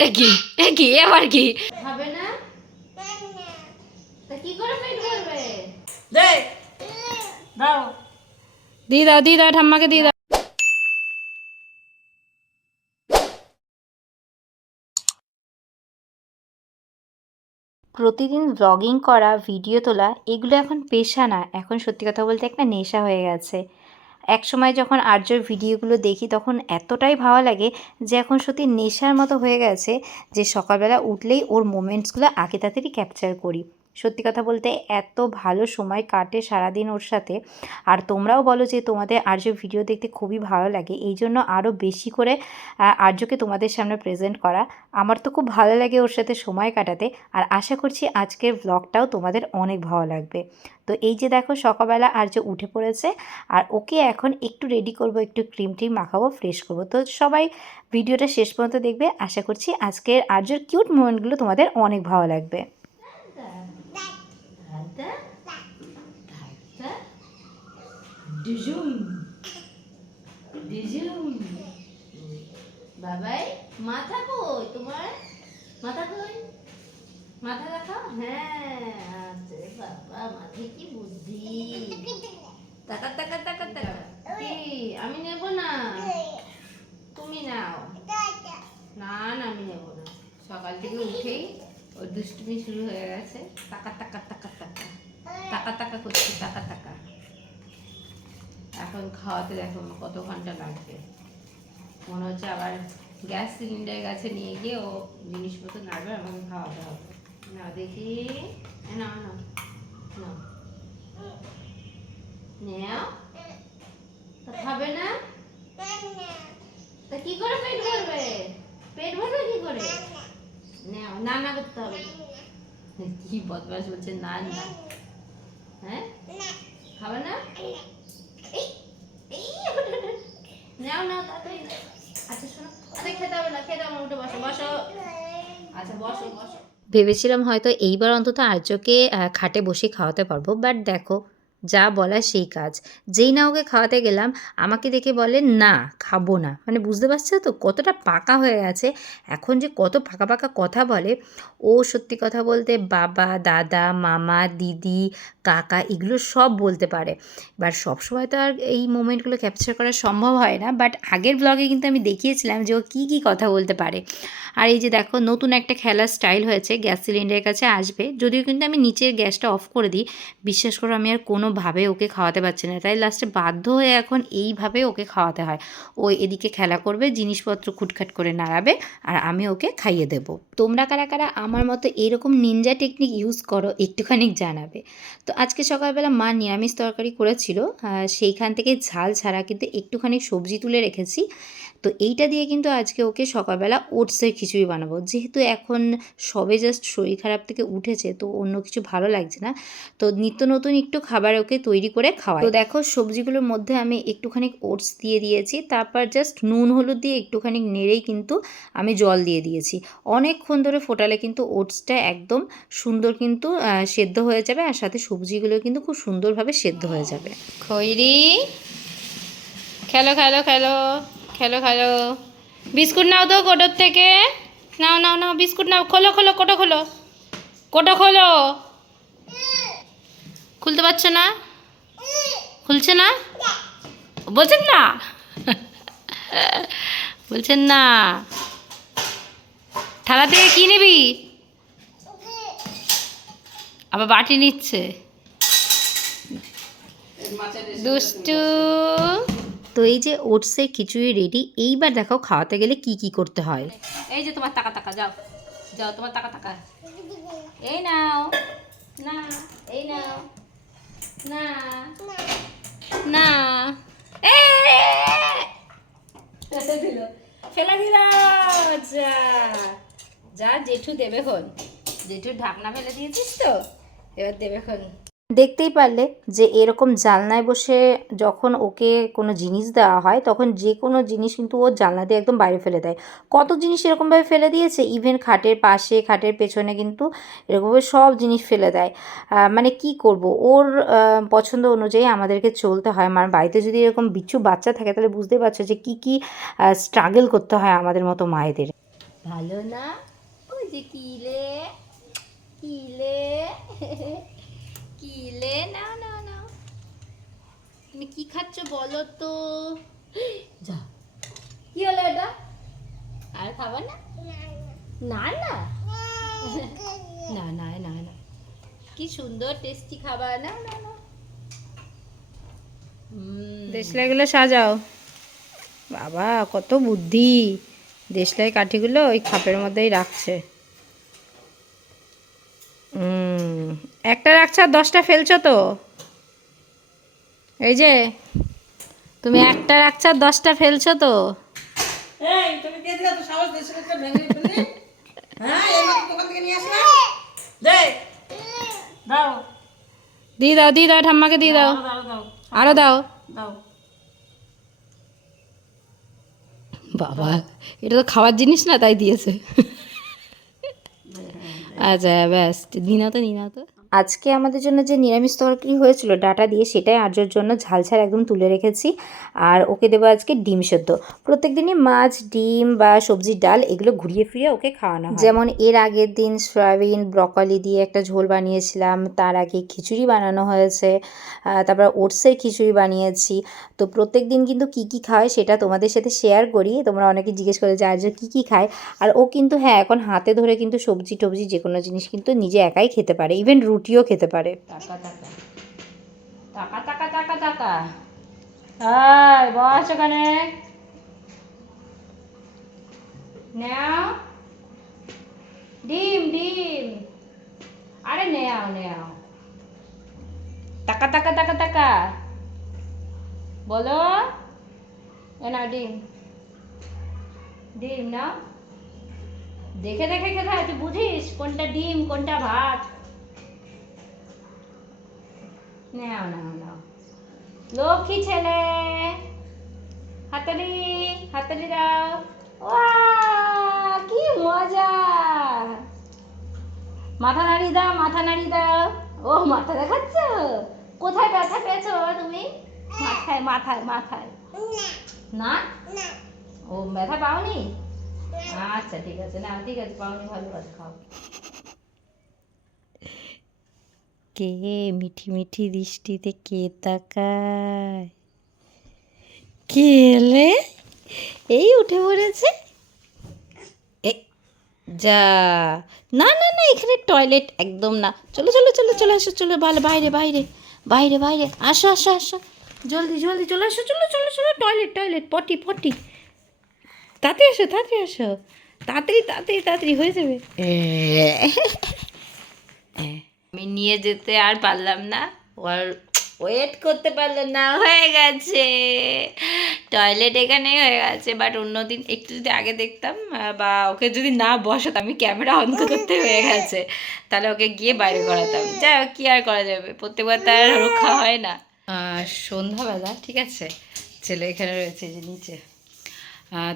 এ কি এ কি? আবার কি হবে না? তা কি করে পেট ভরবে দে। দাও দিয়ে দাও ঠাম্মাকে দিয়ে দাও। প্রতিদিন ব্লগিং করা ভিডিও তোলা, এগুলো এখন পেশা না। এখন সত্যি কথা বলতে একটা নেশা হয়ে গেছে। এক সময় যখন আর্যর ভিডিওগুলো দেখি, তখন এতটাই ভালো লাগে যে এখন সত্যি নেশার মতো হয়ে গেছে যে সকালবেলা উঠলেই ওর মোমেন্টসগুলো আগে তাড়াতাড়ি ক্যাপচার করি। সত্যি কথা বলতে এত ভালো সময় কাটে সারাদিন ওর সাথে। আর তোমরাও বলো যে তোমাদের আর্য ভিডিও দেখতে খুবই ভালো লাগে। এই জন্য আরও বেশি করে আর্যকে তোমাদের সামনে প্রেজেন্ট করা। আমার তো খুব ভালো লাগে ওর সাথে সময় কাটাতে। আর আশা করছি আজকের ব্লগটাও তোমাদের অনেক ভালো লাগবে। তো এই যে দেখো সকালবেলা আর্য উঠে পড়েছে। আর ওকে এখন একটু রেডি করব, একটু ক্রিম ট্রিম মাখাবো ফ্রেশ করব। তো সবাই ভিডিওটা শেষ পর্যন্ত দেখবে। আশা করছি আজকের আর্যর কিউট মোমেন্টগুলো তোমাদের অনেক ভালো লাগবে। দাদা দাদা ডিজুম ডিজুম বাবাই মাথা কই? তোমার মাথা কই? মাথা দেখাও হ্যাঁ আচ্ছা বাবা মাথায় কি বুদ্ধি? টাকা টাকা টাকা টাকা আমি নেব না? তুমি নাও। না না আমি নেব না। সকাল থেকে উঠেই ওর দুষ্টুমি শুরু হয়ে গেছে। টাকা টাকা টাকা টাকা টাকা করছে টাকা টাকা এখন খাওয়াতে দেখো কত ঘণ্টা লাগবে। মনে হচ্ছে আবার গ্যাস সিলিন্ডার কাছে নিয়ে গিয়ে ও জিনিসপত্র নাড়বে, আমাকে খাওয়াতে হবে। না দেখি। না না খাবে না? তা কি করে পেট ভরবে? পেট ভরবে কি করে? নেও, না না করতে হবে। কি বদমাস বলছে, না না। হ্যাঁ? খাবে না? নাও নাও তাড়াতাড়ি আচ্ছা শোনো। আরে খেতে হবে না খেতে হবে উঠে বসো বসো। আচ্ছা বসো বসো। ভেবেছিলাম হয়তো এইবার অন্তত আর্যকে খাটে বসে খাওয়াতে পারব বাট দেখো যা বলা সেই কাজ। যেই না ওকে খাওয়াতে গেলাম আমাকে দেখে বলে না খাব না। মানে বুঝতে পারছ তো কতটা পাকা হয়ে গেছে। এখন যে কত পাকা পাকা কথা বলে ও সত্যি কথা বলতে বাবা দাদা মামা দিদি কাকা এগুলো সব বলতে পারে। এবার সবসময় তো আর এই মোমেন্টগুলো ক্যাপচার করা সম্ভব হয় না বাট আগের ব্লগে কিন্তু আমি দেখিয়েছিলাম যে ও কী কী কথা বলতে পারে। আর এই যে দেখো, নতুন একটা খেলার স্টাইল হয়েছে, গ্যাস সিলিন্ডারের কাছে আসবে। যদিও কিন্তু আমি নিচের গ্যাসটা অফ করে দিই, বিশ্বাস করো আমি আর কোনোভাবে ওকে খাওয়াতে পারছি না। তাই লাস্টে বাধ্য হয়ে এখন এইভাবে ওকে খাওয়াতে হয়। ও এদিকে খেলা করবে, জিনিসপত্র খুটখাট করে নাড়াবে, আর আমি ওকে খাইয়ে দেবো। তোমরা কারা কারা আমার মতো এরকম নিনজা টেকনিক ইউজ করো, একটুখানি জানাবে। তো আজকে সকালবেলা মা নিরামিষ তরকারি করেছিল সেইখান থেকে ঝাল ছাড়া কিন্তু একটুখানি সবজি তুলে রেখেছি। তো এইটা দিয়ে কিন্তু আজকে ওকে সকালবেলা ওটসের খিচুড়ি বানাবো। যেহেতু এখন সবে জাস্ট শরীর খারাপ থেকে উঠেছে, তো অন্য কিছু ভালো লাগছে না। তো নিত্য নতুন একটু খাবার ওকে তৈরি করে খাওয়া তো দেখো সবজিগুলোর মধ্যে আমি একটুখানি ওটস দিয়ে দিয়েছি, তারপর জাস্ট নুন, হলুদ দিয়ে একটুখানি নেড়েই কিন্তু আমি জল দিয়ে দিয়েছি। অনেকক্ষণ ধরে ফোটালে কিন্তু ওটসটা একদম সুন্দর কিন্তু সেদ্ধ হয়ে যাবে আর সাথে সবজিগুলো কিন্তু খুব সুন্দরভাবে সেদ্ধ হয়ে যাবে। খৈরি! খেলো খেলো খেলো! খেলো খেলো। বিস্কুট নাও তো কোটোর থেকে। নাও নাও নাও, বিস্কুট নাও। খোলো খোলো, কোটো খোলো। কোটো খোলো। খুলতে পারছ না? খুলছে না? বলছেন না? বলছেন না। থালা থেকে কি নিবি? আবার বাটি নিচ্ছে। দুষ্টু। তো এই যে ওটসের খিচুড়ি রেডি এইবার দেখো খাওয়াতে গেলে কি কি করতে হয়। এই যে তোমার টাকা টাকা যাও যাও তোমার টাকা টাকা এই নাও, না, এই নাও, না না, এ! ফেলে দিল যা যা জেঠু দেবে খন জেঠু ঢাকনা ফেলে দিয়েছিস তো, এবার দেবে খন দেখতেই পারলে যে এরকম জানলায় বসে যখন ওকে কোনো জিনিস দেওয়া হয়, তখন যে কোনো জিনিস কিন্তু ও জানলা দিয়ে একদম বাইরে ফেলে দেয়। কত জিনিস এরকমভাবে ফেলে দিয়েছে? ইভেন খাটের পাশে, খাটের পেছনে কিন্তু এরকমভাবে সব জিনিস ফেলে দেয়। মানে কি করব? ওর পছন্দ অনুযায়ী আমাদেরকে চলতে হয়। আমার বাড়িতে যদি এরকম বিচ্ছু বাচ্চা থাকে, তাহলে বুঝতেই পারছ যে কি কি স্ট্রাগল করতে হয় আমাদের মতো মায়েদের। ভালো না? ওই যে কিলে কিলে কিলে না না না। তুমি কি খাচ্ছ বলো তো? যা। কি হলো এটা? আর খাবার না? না না। না না। না না কি সুন্দর টেস্টি খাবার। না না না। দেশলাইগুলো সাজাও। বাবা কত বুদ্ধি। দেশলাই কাঠিগুলো ওই খাপের মধ্যেই রাখছে। একটা রাখছো আর দশটা ফেলছো তো? এই যে তুমি একটা রাখছো আর দশটা ফেলছো তো? হ্যাঁ দিয়ে দাও দিয়ে দাও ঠাম্মাকে দিয়ে দাও। দাও দাও বাবা এটা তো খাওয়ার জিনিস না তাই দিয়েছে। আচ্ছা ব্যাস নিনা তো নিনা তো। আজকে আমাদের জন্য যে নিরামিষ তরকারি হয়েছিল, ডাটা দিয়ে সেটাই আর্যর জন্য ঝাল ঝাল একদম তুলে রেখেছি। আর ওকে দেবো আজকে ডিম সেদ্ধ। প্রত্যেক দিনই মাছ, ডিম বা সবজির ডাল এগুলো ঘুরিয়ে ফিরিয়ে ওকে খাওয়ানো যেমন এর আগের দিন সয়াবিন, ব্রকলি দিয়ে একটা ঝোল বানিয়েছিলাম, তার আগে খিচুড়ি বানানো হয়েছে তারপর ওটসের খিচুড়ি বানিয়েছি। তো প্রত্যেক দিন কিন্তু কী কী খায় সেটা তোমাদের সাথে শেয়ার করি, তোমরা অনেকে জিজ্ঞেস করে যে আর্য কী কী খায়। আর ও কিন্তু হ্যাঁ এখন হাতে ধরে কিন্তু সবজি টবজি যে কোনো জিনিস কিন্তু নিজে একাই খেতে পারে ইভেন রুটিও খেতে পারে। টাকা টাকা। টাকা টাকা টাকা বস ওখানে। ডিম ডিম। আরে নেও নেও। টাকা টাকা টাকা টাকা। বলো। এ নাও ডিম। ডিম নাও। দেখে দেখে খেতে হয়, তুই বুঝিস কোনটা ডিম, কোনটা ভাত। নাও নাও নাও। লক্ষ্মী ছেলে হাতালি হাতালি দাও। ওয়া কি মজা। মাথা নাড়ি দাও মাথা নাড়ি দাও। ও মাথা দেখাচ্ছ? কোথায় ব্যথা পেয়েছ বাবা তুমি? মাথায় মাথায় মাথায়। না? ও ব্যথা পাওনি? আচ্ছা ঠিক আছে। না ঠিক আছে পাওনি ভালো খাও। কে মিঠি মিঠি দৃষ্টিতে কে তাকায়? কে এলে এই উঠে পড়েছে? যা। না না না এখানে টয়লেট একদম না। চলো চলো চলো চলে আসো চলো ভালো বাইরে বাইরে বাইরে বাইরে। আসো আসো আসো। জলদি জলদি চলে আসো চলো চলো চলো টয়লেট টয়লেট পটি পটি তাড়াতাড়ি আসো তাড়াতাড়ি আসো। তাড়াতাড়ি তাড়াতাড়ি তাড়াতাড়ি হয়ে যাবে। আমি নিয়ে যেতে আর পারলাম না। ওর ওয়েট করতে পারলাম না, হয়ে গেছে। টয়লেট এখানেই হয়ে গেছে বাট অন্যদিন একটু যদি আগে দেখতাম বা ওকে যদি না বসাতাম, আমি ক্যামেরা অন করতে হয়ে গেছে। তাহলে ওকে গিয়ে বাইরে করাতাম। যাই হোক, কী আর করা যাবে? প্রত্যেকবার তার রক্ষা হয় না। সন্ধ্যাবেলা, ঠিক আছে? ছেলে এখানে রয়েছে যে নিচে।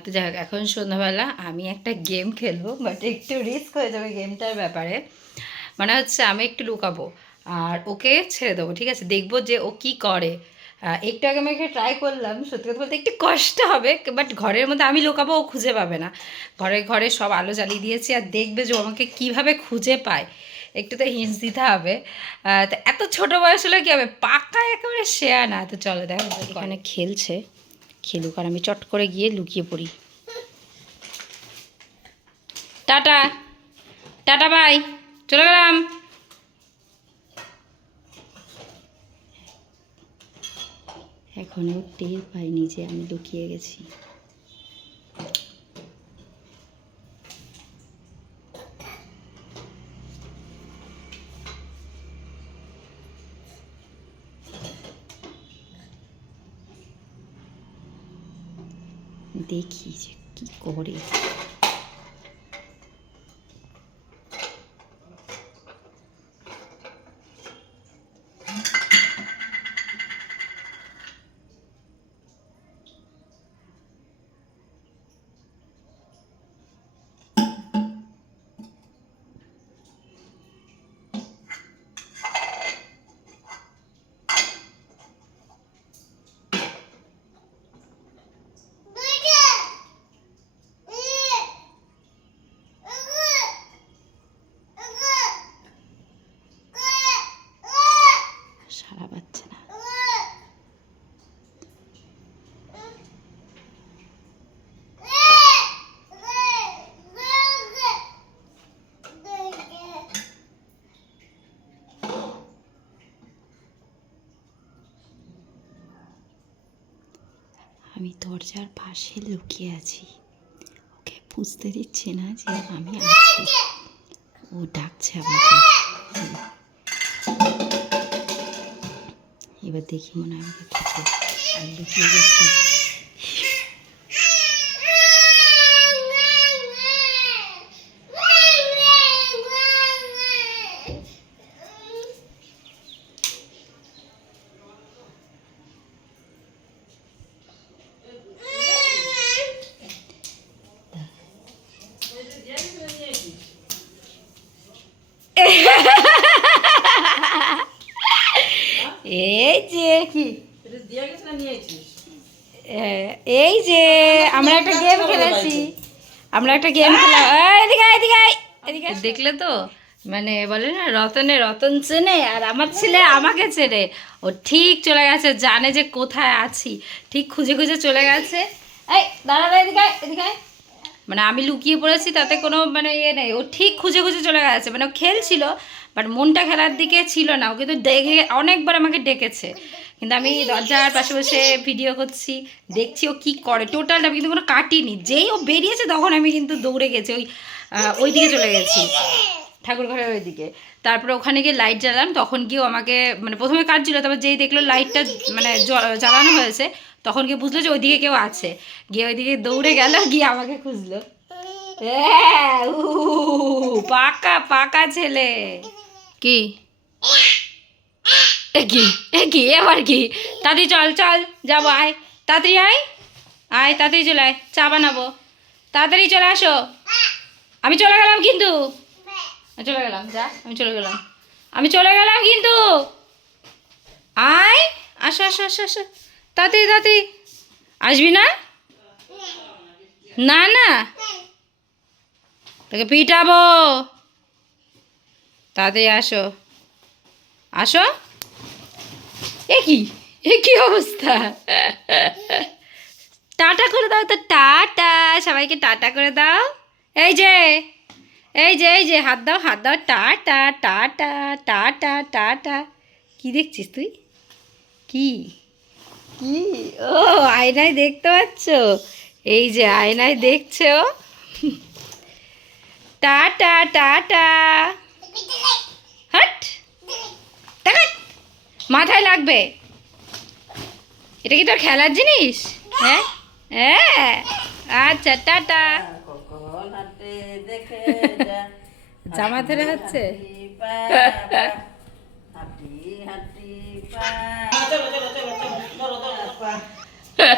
তো যাই হোক, এখন সন্ধ্যাবেলা আমি একটা গেম খেলব বাট একটু রিস্ক হয়ে যাবে গেমটার ব্যাপারে। মানে হচ্ছে আমি একটু লুকাবো আর ওকে ছেড়ে দেবো ঠিক আছে? দেখব যে ও কি করে। একটু আগে আমি ট্রাই করলাম সত্যি কথা বলতে একটু কষ্ট হবে বাট ঘরের মধ্যে আমি লুকাবো ও খুঁজে পাবে না। ঘরে ঘরে সব আলো জ্বালিয়ে দিয়েছি আর দেখবে যে ও আমাকে কীভাবে খুঁজে পায়। একটু তো হিন্স দিতে হবে। তো এত ছোট বয়স হলে কী হবে? পাকা একেবারে শেয়া না। তো চলো দেখো এখানে খেলছে। খেলুক আর আমি চট করে গিয়ে লুকিয়ে পড়ি। টাটা। টাটা বাই চলে গেলাম। এখনও টের পাইনি যে আমি লুকিয়ে গেছি। দেখি যে কি করে। আমি দরজার পাশে লুকিয়ে আছি। ওকে বুঝতে দিচ্ছে না যে আমি আছি। ও ডাকছে আমাকে। এবার দেখি মনে হয় আমাকে আমি লুকিয়ে গেছি। এই যে কি? এই যে, আমরা একটা গেম খেলেছি। আমরা একটা গেম খেলা এদিকে এদিকে এদিকে। দেখলে তো? মানে বলে না, রতনে রতন চেনে আর আমার ছেলে আমাকে চেনে। ও ঠিক চলে গেছে, জানে যে কোথায় আছি। ঠিক খুঁজে খুঁজে চলে গেছে। এই, দাঁড়া এদিকে এদিকে। মানে আমি লুকিয়ে পড়েছি, তাতে কোনো মানে ইয়ে নেই। ও ঠিক খুঁজে খুঁজে চলে গেছে। মানে ও খেলছিল বাট মনটা খেলার দিকে ছিল না। ও কিন্তু দেখে, অনেকবার আমাকে ডেকেছে। কিন্তু আমি দরজার পাশে বসে ভিডিও করছি, দেখছি ও কি করে। টোটালটা আমি কিন্তু কোনো কাটিনি। যেই ও বেরিয়েছে, তখন আমি কিন্তু দৌড়ে গেছি। ওই ওই দিকে চলে গেছি। ঠাকুর ঘরের ওই দিকে। তারপরে ওখানে গিয়ে লাইট জ্বালাম তখন গিয়ে ও আমাকে মানে প্রথমে কাটছিল তারপর যেই দেখল লাইটটা মানে জ্বালানো হয়েছে তখন গিয়ে বুঝলো যে ওইদিকে কেউ আছে। গিয়ে ওইদিকে দৌড়ে গেল গিয়ে আমাকে খুঁজলো। উ, পাকা পাকা ছেলে। কি? কি? কি? এবার কি? তাড়াতাড়ি চল চল যাব আয়। তাড়াতাড়ি আয়। আয় তাড়াতাড়ি চলে আয়। চা বানাবো। তাড়াতাড়ি চলে আসো। আমি চলে গেলাম কিন্তু। চলে গেলাম যা আমি চলে গেলাম। আমি চলে গেলাম কিন্তু। আয়। আসো আসো আসো আসো। তাড়াতাড়ি তাড়াতাড়ি। আসবি না? না না। তোকে পিটাবো। তাড়াতাড়ি আসো। আসো। এ কি? এ কি অবস্থা? টাটা করে দাও তো, টাটা। সবাইকে টাটা করে দাও। এই যে এই যে এই যে, হাত দাও হাত দাও। টাটা টাটা টাটা টাটা। কি দেখছিস তুই? কি? কি? ও আয়নায় দেখতে পাচ্ছ? এই যে আয়নায় দেখছ টাটা টাটা। হাট। মাথায় লাগবে। এটা কি তোর খেলার জিনিস? হ্যাঁ? হ্যাঁ। আচ্ছা টাটা। জামা ধরে হচ্ছে? হাঁটি পা, হাঁটি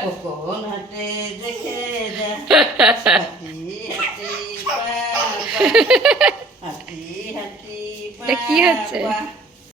Kokon hati